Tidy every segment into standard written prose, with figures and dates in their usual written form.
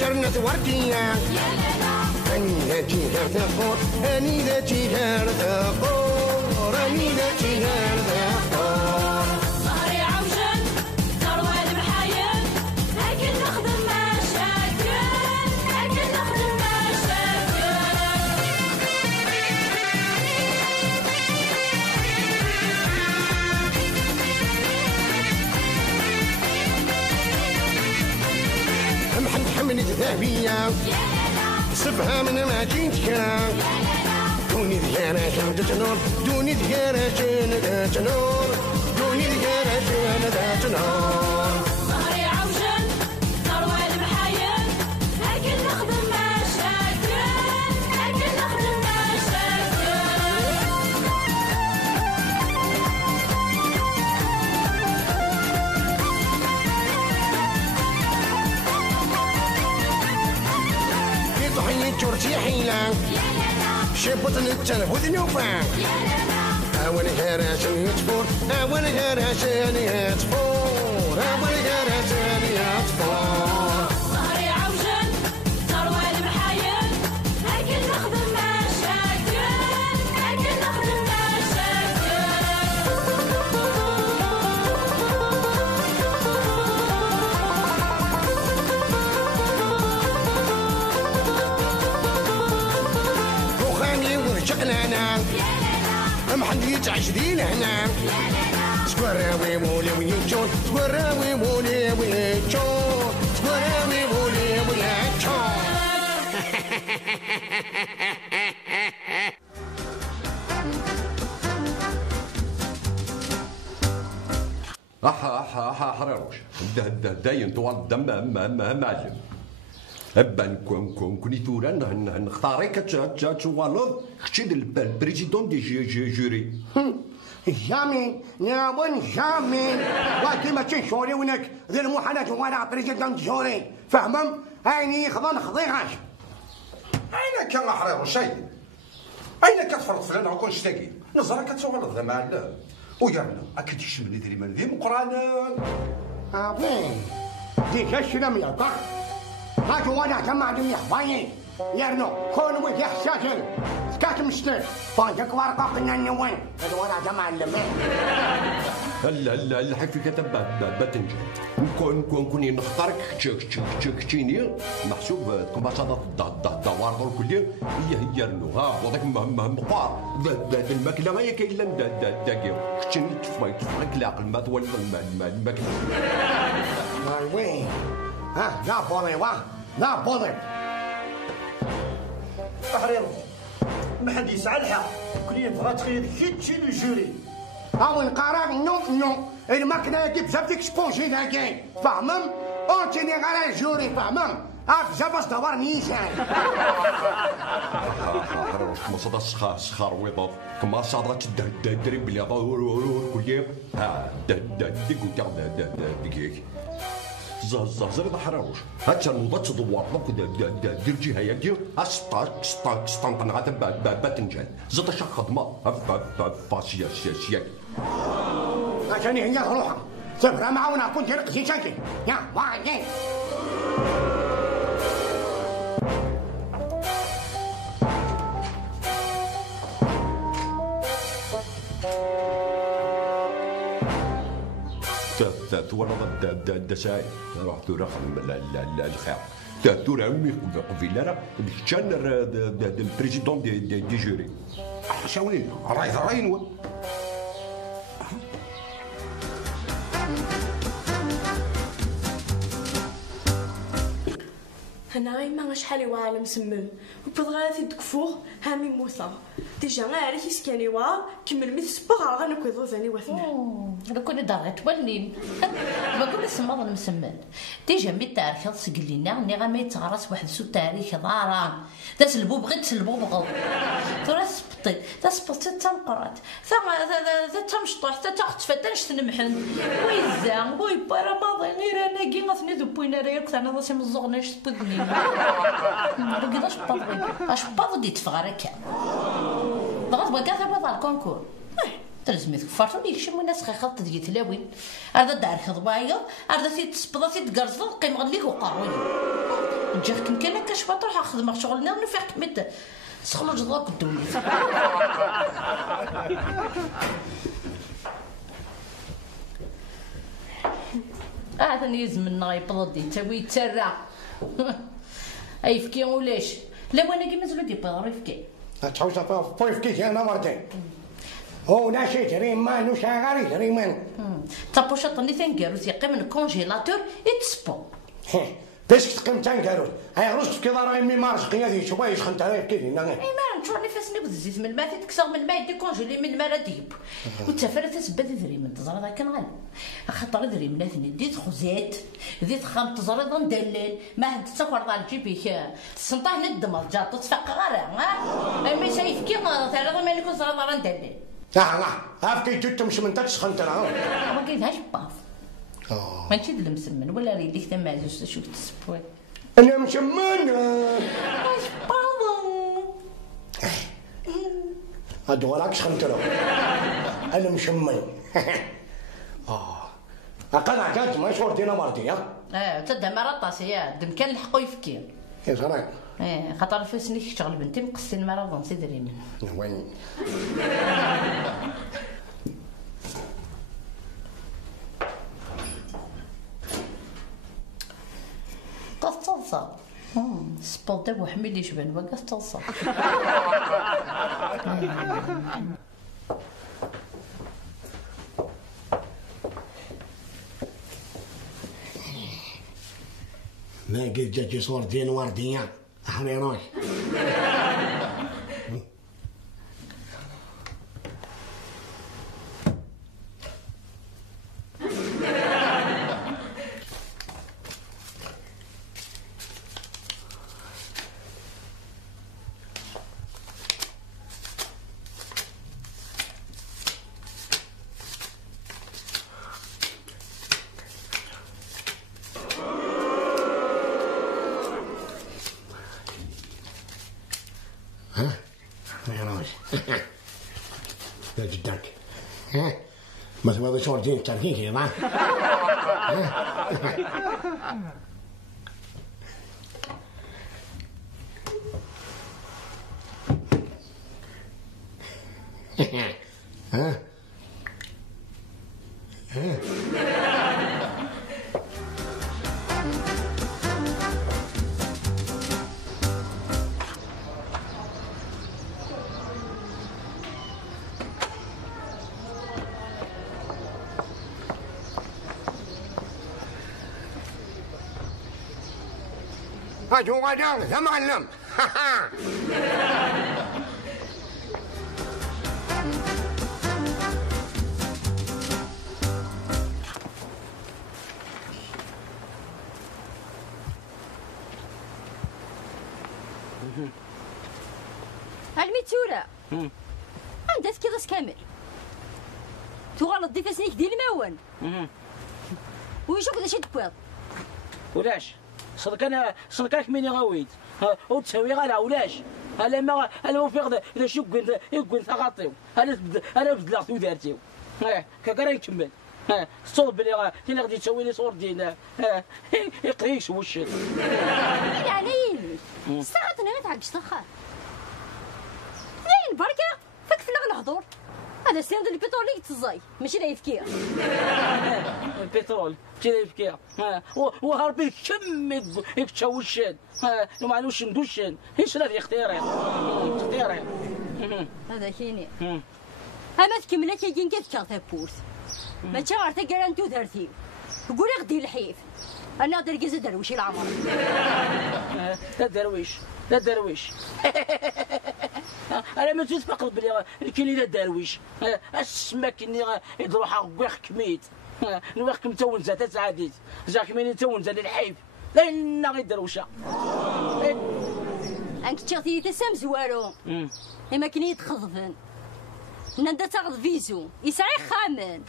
جرنة وردية أني ذا جيهر ثقور أني ذا جيهر ثقور أني ذا جيهر ثقور ظهري عوجل ثروة المحايل لكن نخدم مشاكل لكن نخدم مشاكل محمد ذهبية صفها من ما جيتك دوني ذكارة ذات نور دوني ذكارة ذات نور دوني ذكارة ذات نور ظهري عوجل ثروة المحايل لكن نخدم مشاكل لكن نخدم مشاكل ضحية جورتي حيلة شبطن التنفذ نوفا أول هراشن يطفور أول هراشن يطفور أول هراشن يطفور ظهري عوجل ثروة المحايل لكن نخدم مشاكل لكن نخدم مشاكل وخاني ورشقنا محد يتعش ذي هنا سكراوي مولي ويجون سكراوي مولي ويجون سكراوي مولي ويجون احا حراوش داين طوال الدم معلم ابا كوني تورا نختاريك توالد كتشي البريزيدون دي جوري جامي ناون جامي وقت ما تنشوري ونك ذي المحنات وانا بريزيدون جوري فهمم هايني خضان خضيغاش اين كان حراوش شيء اين كتفرض فلان عكون شتاقي نزرك كتوالد مع الله ويرنا اكيد يشمل ذي من ذي مقرانا وين ديك الشلم يا طق هاجو وانا جمع دنيا باين يرنو كون وجه حساسل سكات مشتر فانجك ورقه قنان وين هذا وانا جمع اللمين الحكي كتب باتنجي كوني نختارك تشيني محسوب كمباشرة الدوار دول كلية هي النوها وذاك مقار الماكلة ما يكاين الا داكيو كتشيني تفايك العقل ما تولى الماكلة وين ها لا بولي لا بولي أحرير ما حد يسعى الحق كل يبغى تخيل كيتشي الجوري هاو القرار نو الماكينة يجيب بزاف ديك سبونجي داكي فهمم اونتيني غير جوري فهمم بزاف باش دوار نيشان كما صدا سخار ويضاف كما صدا تدري بلي كل ها ديك ديك زرد حراوش هاتشا نوضات تدوار لك دير جهه يدير اسطنطن غادا باتنجان زاد شا خدمه فاسيا سياك عشان هي روحها سفرة معاونا كنت رقصي شاكي يا واحد تورا الدسائل رحت رقم الخير تورا امي قبيله كان البريزيدون دي جوري شاولين راين انا غيما شحال يوعى مسمم وبغا تدكفوه هامي موثا ديجا عارف يسكاني وا كمل ميت سبغ غنكويضو ثاني وثنا لو كنا دار تولين ما كنا سماض المسمن ديجا مي تاريخ سقلينا ني غا ما يتغرس واحد سو تاريخ ضاران داس البوب غير تسلبو بغض ثرا سبطي دا سبطي تنقرات ثا تمشطوح حتى تاخذ فتنش تنمحن ويزا وي برا ما غير انا كي غثني دوبوينا ريك انا راسي مزغناش تبدني رقداش باضي اش باضي تفغرك بغات بقى ثبت الكونكور تلزميت كفرتو ديك شي الناس خاطر ديال تلاوين هذا دار خضبايه هذا تيتسبضا تيتقرص قيم غنليك وقاروي نجيك كان هكا شباط نروح نخدم شغلنا ونفيق ميت سخلو جدوك الدولي هذا يزمنا يبلدي تاوي ترى اي فكي ولاش لا وانا كي مازالو ديبار فكي تحوس فوق كيس انا مرتين هو ناشي تريمان وشاغاري تريمان طابوشا طني تنكارو تيقي من الكونجيلاتور يتسبو باش تقيم تنكارو هاي غروس في كدار امي مارشقيه ذي شويه يشخنت عليا كيف هنا اي ما نشوف نفسني بالزيت من الماء تكسر من الماء دي كونجيلي من الماء ديب وتسافر تسبد دريمن تزرد هكا نغال خاطر دريمن ثني ديت خوزات ديت خام تزرد ندلل ما تسكر على جيبك السنطه هنا الدمر جات تفق غير ها ما شايف كي ترى ما نكون زرد ندلل لا هاف كي تمشي من تسخنت راه ما كاينهاش باف ماشي د المسمن ولا ريديك تما زوج شوف تسبوي انا مسمن اش بابا هادو راك سخنت راه انا مسمن اقنع كانت ما شهور دينا مرتي تدا مرة طاسيه دم كان الحقو يفكي يا صراحه خاطر فاسني شغل بنتي مقسين مرة ضنسي دريمن وين قصصة سبوطي وحميد يشبن بقى قصصة ما قد جاتي صور دين وردية حريروش يا جدك ما تبغى صور دين تركيك يا مان هو غدار يا معلم الميتورة عندها كيغاس كامل تغلط دي فاسنيك ديال الماون ويشوف كذا شي تبيض ولاش صدقك ميني غويت وتسوي غالا ولاش انا ما وفيق اذا شو يقول ثقاطيو انا بدلغت ودارتيو كاكرا يكمل الصوت بلي فين غادي تسوي لي صور ديالنا يقريش وش يعني الساعه انا ما تعقش تخاف نين بركه فك في الهضور هذا سيند البترول يتزاي ماشي لا يفكير البترول ماشي لا يفكير وهربي كم يكتشوشن لو ما عندوش ندوشن ايش راه اختياري هذا كيني اما تكمل كاين كتكا تبوس ما تعرف كارانتو دارتي قولي غدي الحيف انا دركز درويش العمر. لا درويش لا درويش. انا ما زلت فقط بلي كاين لا درويش. اسمك اني يروح غويخ كميت. نويخ كم تون زاد تعاديت. جاك مين تون زاد الحيف. لا غير دروشه. انك تشغتي تسام زوارو. اما كاين يتخضفن. نندا تاخذ فيزو يسعي خامن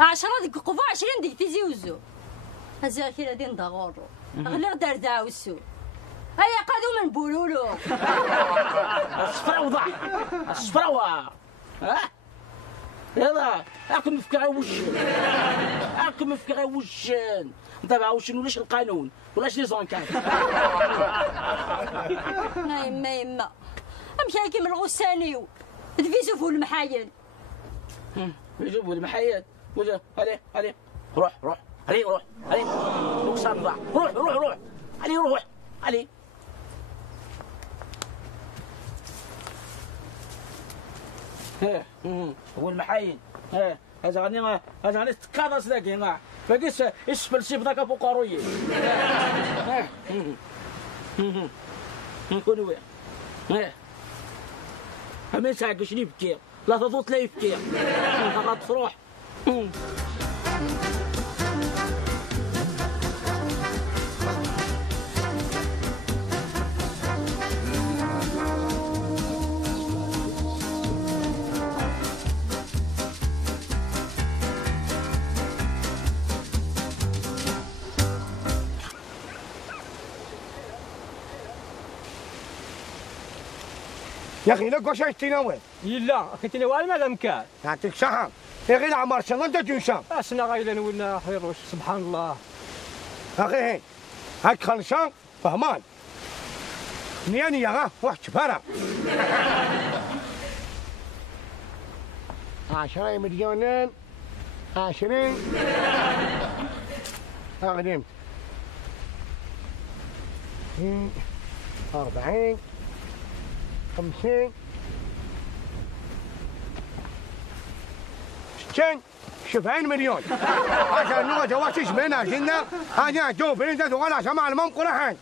10 ديك قفا 20 ديك تيزيوزو هزا كي غادي ندغورو غير دار داوسو هيا قادو من بولولو الصفراوضة الصفراوة يلا راكم مفكرة وشن راكم مفكرة وشن نتابع وشن ولاش القانون ولاش لي زونكات. يما امشي كيما الغسانيو تفيزو فول المحايل. فيزو فول المحايل علي روح علي روح علي نقصان ضاع روح علي روح علي. هو المحايل هذا غادي تكاضس ذاك فكيس يسفل سيف ذاك فوق قرويه. نكونوا وين ما يساعدش لي يبكي لا تضوط لا يبكي غاد تروح. يا اخي لا قوش اشتينا وين؟ لا كنتي وين ما مكان يعطيك صحة. يا غير عمر شنو انت تنشام؟ اسنا غايلين ولا خيروش سبحان الله. اخي هين هاك خلشان فهمان نياني يا واحد شفرة 10 مليون 20 أقدمت 40 50 60 70 مليون عشان نوع جواشيش منها جنة هاجا جوب انت ولا سمع المنقل الحين.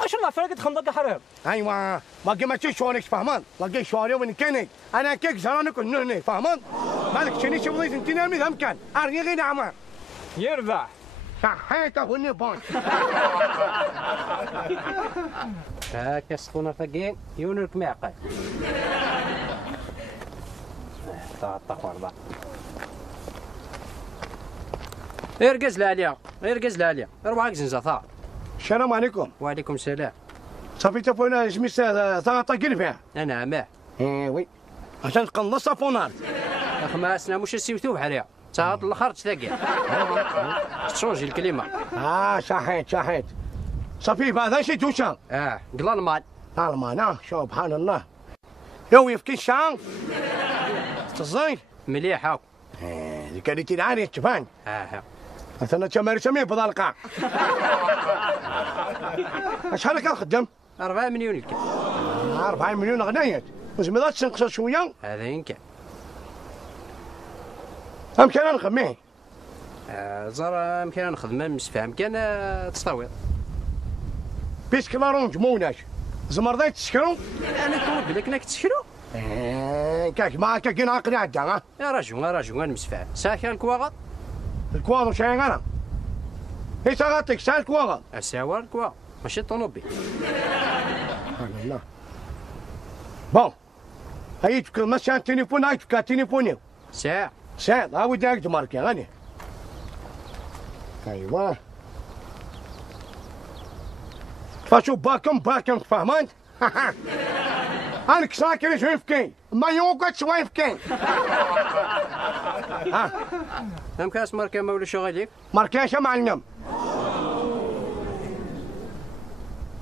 اش الله فرقت خندق حرب. ايوه باقي ما تشي شلونك فهمان باقي شواري وين كانك انا كيك زرانك النهني فهمان مالك شني شغلي سنتين من امكان ارني غير عمر يربح صحيت هوني بون. هاك يسخون فقين يونك معقل طاق وربا ارقز لاليا اربعك زنزة. السلام عليكم. وعليكم السلام. صافي تفونا جميس ثلاثة قلفة. انا ما وي عشان تقلص فونار خماسنا مش السيوتو بحالها تعاط الخرج ثقيل تشونجي الكلمة. صحيت صافي هذا شي توشا. قل المال المان سبحان الله يو يفكي الشام تزاي مليح هاو. ذيك اللي تنعاني تفان. مثلا تماري سميه في القاع. شحال كنخدم؟ 4 مليون الكل. 4 مليون غنايات وزميلات تنقص شويه. هذا يمكن. امكن نخدميه. زار امكن نخدم مسفى امكن تستويض. بيسك لارونج موناش زمرضي تسكرو. انا كون بلك انك تسكرو. كاك ما كاين عقلي عدا. يا رجل مسفى ساكن الكواغط. الكواغط شي انا. ايش غاتك سال الكواغط؟ الساوار الكواغط ماشي الطوموبيل. سبحان الله. بون هايتك ماشي التليفون هايتك تليفوني. ساعة ودي اقدر ماركي غني. ايوه فشوف باكم فهمت؟ انا ساكن شوي فكين ما يوقع شوي فكين. نعم كاس ماركة ما ولا شغاليك؟ ماركة يا معلم.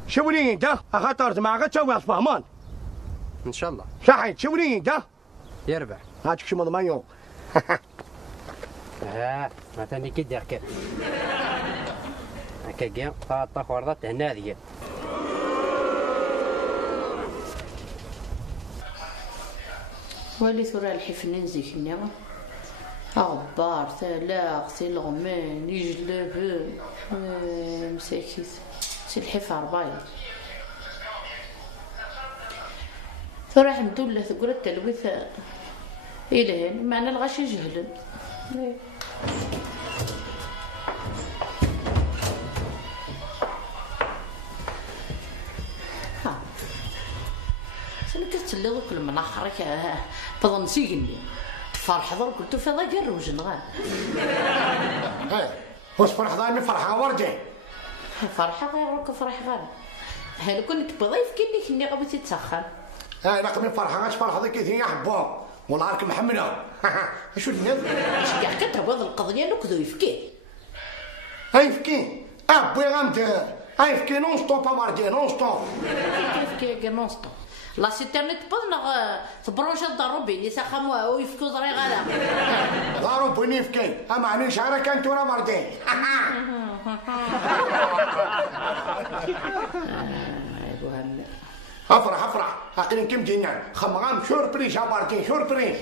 شولي انت اخاطرت معك تسوي فهمان. ان شاء الله. صحيح شولي انت يربح. هاتك شي مضمايو. ما ثاني كي هكا كاع طاق ورضات هنا هذه. ولي ثورة الحفنان زيك النغم غبار ثلاغ الغمان يجلب مساكيت سي الحفا ربايض فراح ندولة تقول التلويث إلهين معنى الغاشي جهلا سنة كتسلي ذوك المناخرك بضن سيقني فرح ضرب قلتو في ضاق الروجن غان واش فرح ضاني فرحة وردي فرحة غير روك فرح غان هل كنت بضيف كني غبتي تسخن لكن فرحة غاش فرحة ذيك يا حبون ونهارك محملة شو الناس كاع كتهبط القضية نكذو يفكي يفكي بوي غامت يفكي نون ستوب وردي نون ستوب كيف نون ستوب لا سيترنت بضنا تبرونش الضروبين يسخموها ويفكوا ضري غلا ضروبين يفكي معنيش انا كنت ورا مردين افرح اقلين كم جينا خمغام سوربريز ابارتي سوربريز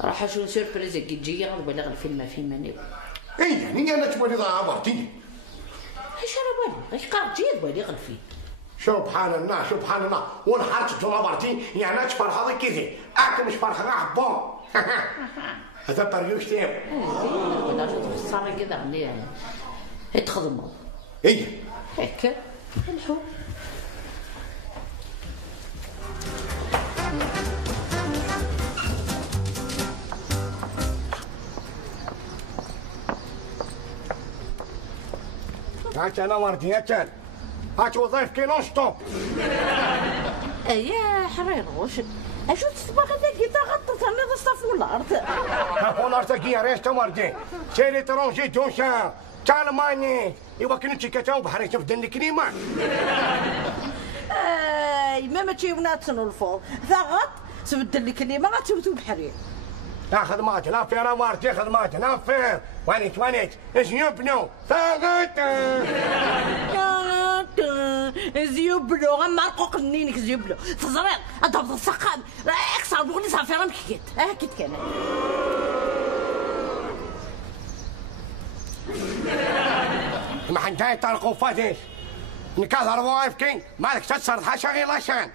راح اشوف سوربريز كي تجي نبلغ الفيلم في مني يعني انا تبغي ضا ابارتي ايش انا بالي ايش قاعد تجي تبغي الفيلم سبحان الله ونحرت جمعة بارتي يعني تفرح هذا كذا أكل مش فرح راح بون هذا بريوش تيم ولا شو تصار كذا عليه يتخدموا هيك الحب هاك أنا وردي هاك وظيف كي نون ستوب يا حريروش اشو تسبق ذاك تغطت انا تصفوا الارض الارض كي ريش تمردي سيري ترونجي دوشا تالماني ايوا كنتي كتاو بحري تفدن الكلمه ما تجيبنا تسنو الفور ضغط تبدل الكلمه غتوتو بحري خدمات لا فير انا مارتي خدمات لا فير وانيت زيوبنو ضغط زيوبلو غنمرقو قنينك زيوبلو تزرير اضرب السقام اكسر بغني صافي راه مكيت كيت كان ما حنتاي طرقو فاتيش نكاثر واقف كين مالك تتصرف حاشا غير لاشان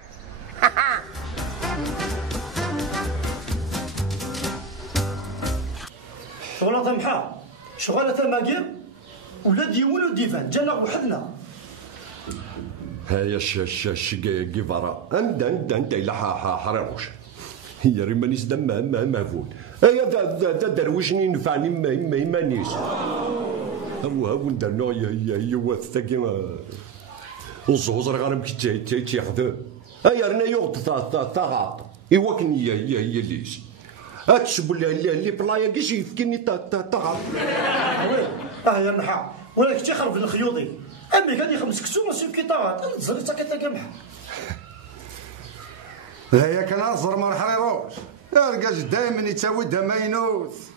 شغلة طمحة شغلة تماقير ولا ديول وديفان جانا وحدنا هيا كيفارا انت الى حريروش هي ريمانيس دم مهفون هيا ذا درويشني نفعني ما نيس هو ندرنا يوثقي الزوزر غارم تيحذو هيا رنا يوغد ثغاط يوكن يليس هاتشبو اللي بلايا كيش يفكني تغاط يا نحا ولكن تيخرب الخيوطي امي كان يخمس كسوم سيف كي طاغات انا تزريت كتا قمح هيا كان الزر مال حريروش الرقاش دائما يتساوي دماينوث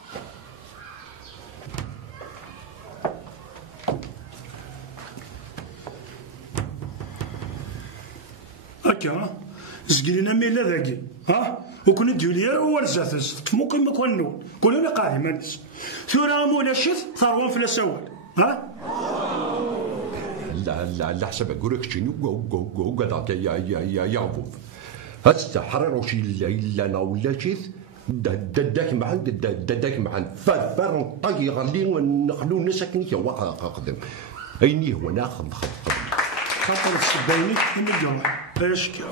هكا زقلنا ميلا ذاكي وكنا ديولير هو الزاتس تموكن ما كونو كلنا قاعدين مانس ثورا مولا شث ثروان في السوال لا حسب اقولك شنو قداك يا غفوف هات حريروش الا انا ولا شيث داك معن فار طي غلي ونخلو نسكن يا واقع قدم ايني هو ناخذ خاطر السبايني من الجمع ايش كي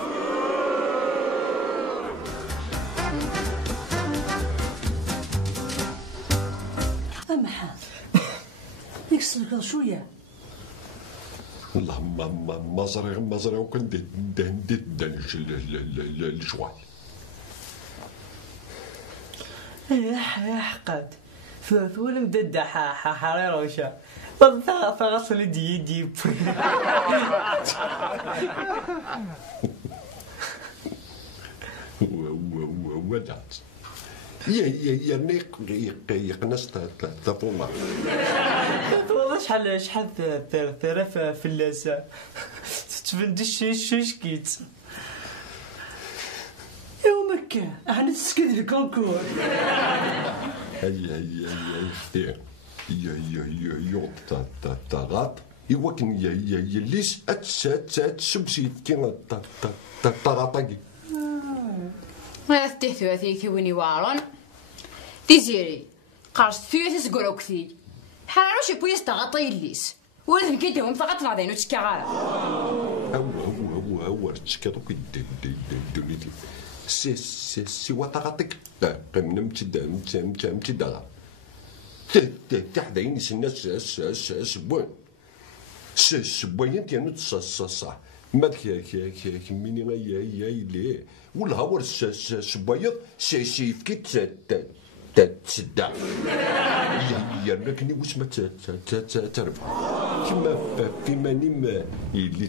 أمحا يكسرك شوية والله ما زرع وكنت دنش الشوال يا حقاد فول مدد حريروشة فغسل دي ودعت يعني يقنص تفوما شحال ثلاث فلاسة تفندش شكيت يوم مكة احنا تسكت الكونكور تغاط يوكن يليس تسبسي تغاطاكي ما تهثو كي ويني وارون تيزيري قارس ثيوث سكروكثي حرارو شي بويس تغاطي يليس ولد كيدهم فقط ناضينو تسكاغا هو تسكاطوك دونيتي سي وطاغاتك قمنا متدغا تحدين الناس سبوين سبوين تيانو تصصصح مالك كميني يلي والهور سبويض سيفكي تسدع يركني وش ما تربح كما في ماني اللي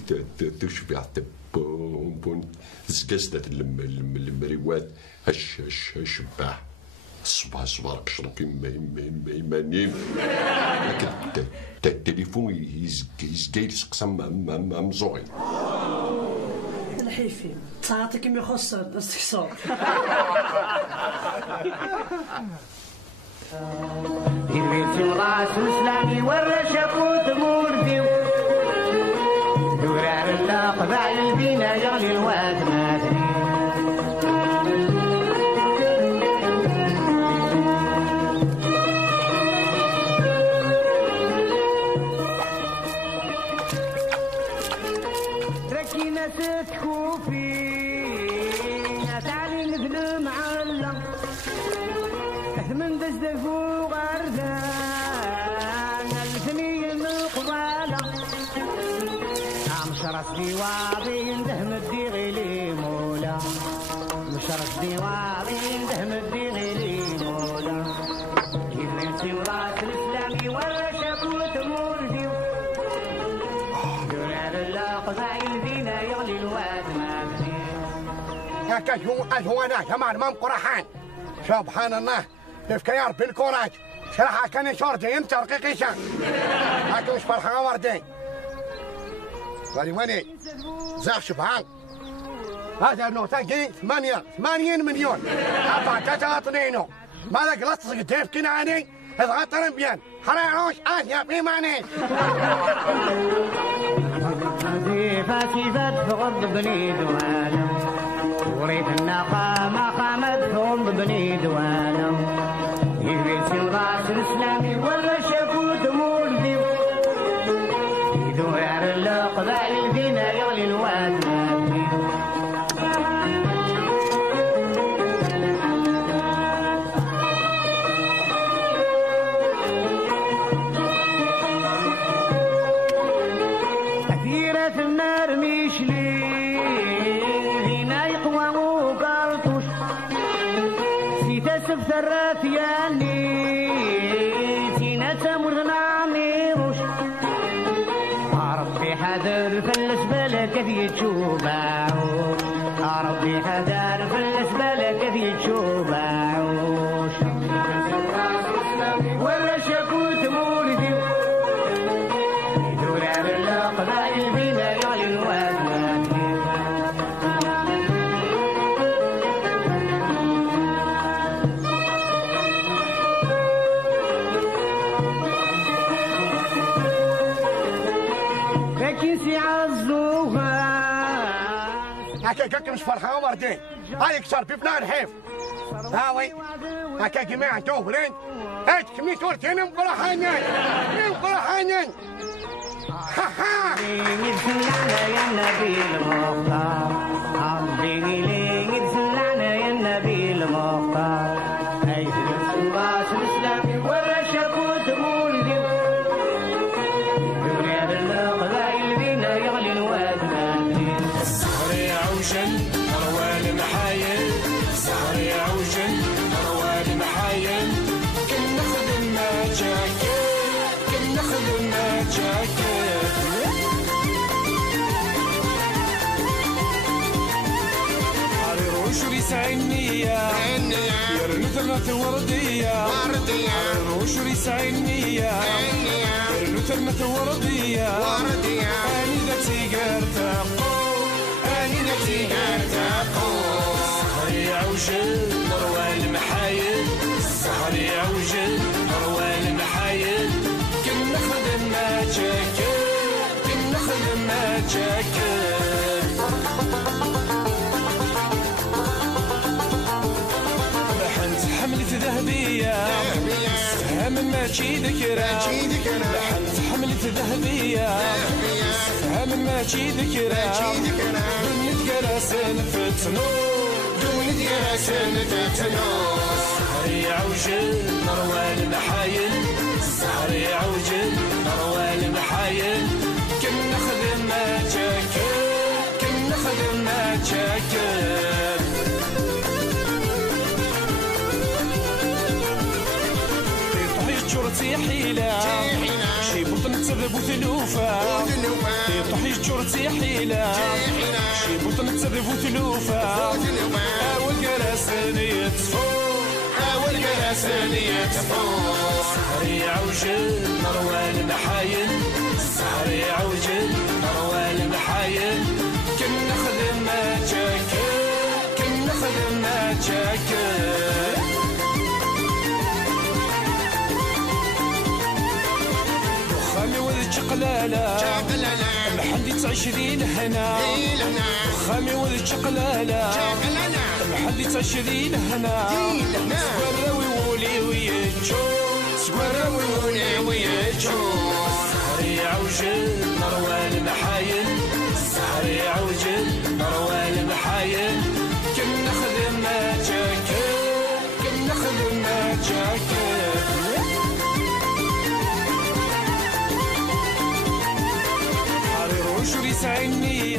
تشبع بون زقزدة المريوات الشباح الصباح كشرب مانيم لكن التليفون يزقاي يسقسم مزوغي الحيفي تعاطيك كيما يخص الاستكسار يميتي وراس اسلامي ولا شافوت موردي دورار القبائل بينا يغلي الواد مادري ركينا تتكوفي تعالي نفل معلم من دزدف وغردان الفني المقبالة مشرف ديوابي ندهم الديغي مولا مشرف ديوابي ندهم الديغي مولا كيف نمشي وراس الاسلامي ولا شافوت موردي دولار القبائل فينا يغلي الواد مابني هكا هو انا كمان مام قرحان سبحان الله كيف كيار بالكوراج شرحها كان شوردين ترقيقيشا هاكو مش فرحان وردين واني زاخ شبهان هذا نوتاقي 80 مليون أبا تتغطنينو ماذا قلت قديف كنا عني اضغطنا بيان حريروش يا في ماني فاتفات فغض بني دوالم وريت الناقة ما قامت فغض بني دوالم يبيتي وراس الاسلامي ولا شافوت مولدي يدور القبائل فينا يغلي الواد مابني أثيرة النار ميشلي فينا يقوى وقالطوش سيتا سبت الراثياني سينا تمرنا ميروش ربي حذر فلس بالك في تشوباعوش ربي حذر فلس بالك في تشوباعوش ولا شكوت مولدي يدور على القبائل بينا يغلي الواد هكاك مش فرحان وردين هاي كسر بفلان حيف هاوي هكا جماعة توفرين هاي كمية ورتين مقرحانين مقرحانين ها ها يا النبي المختار عبدي لي يدسلعنا يا النبي المختار هاي راس الاسلام ولا شكوت مولدي دورير القبائل بينا يغلي الواد صهري عوجن روال محايل صهري عوجن روال محايل كل نخدم ما جاكيت كل نخدم ما جاكيت حرير وشري سعينية يرنو ثمة وردية حرير وشري سعينية يرنو ثمة وردية أني ذاتي قرتاقو أني ذاتي قرتاقو صهري عوجل روال محايل صهري عوجل جاكر كنا خدم ما جاكر لحنت حملة ذهبية استفهام ماشي ذكرى لحنت حملة ذهبية استفهام ماشي ذكرى دون تقراسن فتنو دون تقراسن فتنو سهري عوجل نروى المحايل سهري عوجل نروى المحايل كنا خدم ما جاكر كنا خدم ما جاكر جرتي حيلة شي بطن تذب وثلوفة طيح جرتي حيلة شي بطن تذب وثلوفة أول قراسن يطفو أول قراسن يطفو سهري عوجل نروى المحايل سهري عوجل نروى المحايل كنا خدم ما جاكر كنا خدم ما جاكر خامي وذ شقلالة محدي تعشرين هنا خامي وذ شقلالة محدي تعشرين هنا سقراوي وولي ويجو سقراوي وولي ويجو سهري عوجل نروى المحايل سهري عوجل نروى المحايل كنا خدم ما جاكر كنا خدم ما جاكر شو يسعني